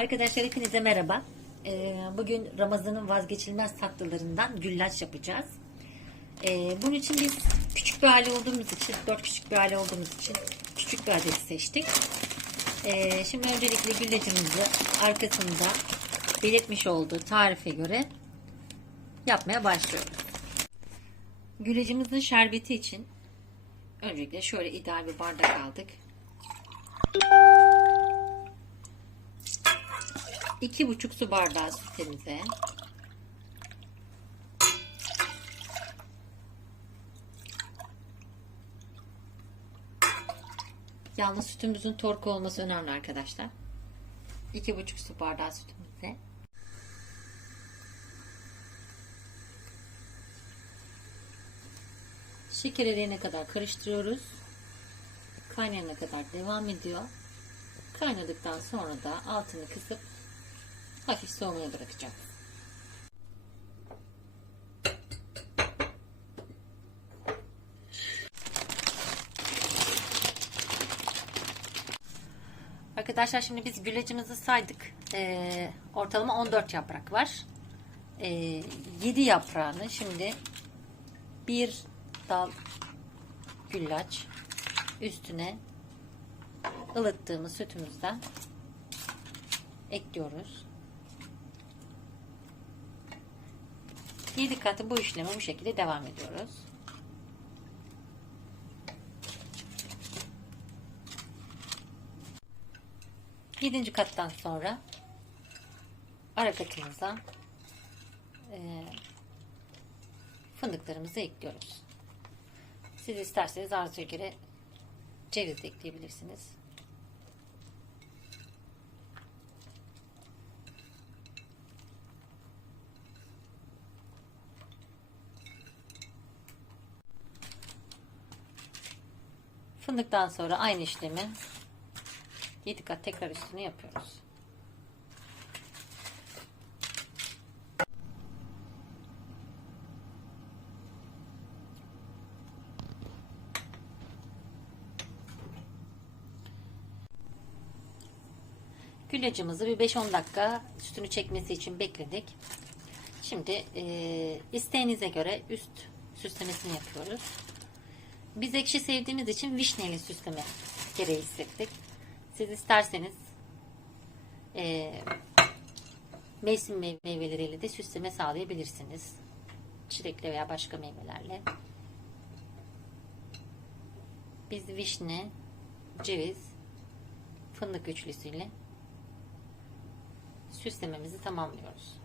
Arkadaşlar hepinize merhaba. Ee, bugün Ramazan'ın vazgeçilmez tatlılarından güllaç yapacağız. Ee, bunun için biz küçük bir aile olduğumuz için, dört küçük bir aile olduğumuz için küçük bir adet seçtik. Ee, şimdi öncelikle güllacımızı arkasında belirtmiş olduğu tarife göre yapmaya başlıyoruz. Güllacımızın şerbeti için öncelikle şöyle ideal bir bardak aldık. 2,5 su bardağı sütümüze Yalnız sütümüzün torku olması önemli arkadaşlar. 2,5 su bardağı sütümüze Şeker eriyene kadar karıştırıyoruz. Kaynayana kadar devam ediyor. Kaynadıktan sonra da altını kısıp hafif soğumaya bırakacağız. Arkadaşlar şimdi biz güllacımızı saydık. Ee, ortalama 14 yaprak var. Ee, 7 yaprağını şimdi bir dal güllaç üstüne ılıttığımız sütümüzden ekliyoruz. 7 katı bu işlemi bu şekilde devam ediyoruz. Yedinci kattan sonra ara katımıza e, fındıklarımızı ekliyoruz. Siz isterseniz arzuya göre ceviz de ekleyebilirsiniz. Fındıktan sonra aynı işlemi 7 kat tekrar üstüne yapıyoruz. Güllacımızı bir 5-10 dakika sütünü çekmesi için bekledik. Şimdi e, isteğinize göre üst süslemesini yapıyoruz. Biz ekşi sevdiğimiz için vişneli süsleme gereği hissettik. Siz isterseniz e, mevsim meyveleriyle de süsleme sağlayabilirsiniz. Çilekle veya başka meyvelerle. Biz vişne, ceviz, fındık üçlüsüyle süslememizi tamamlıyoruz.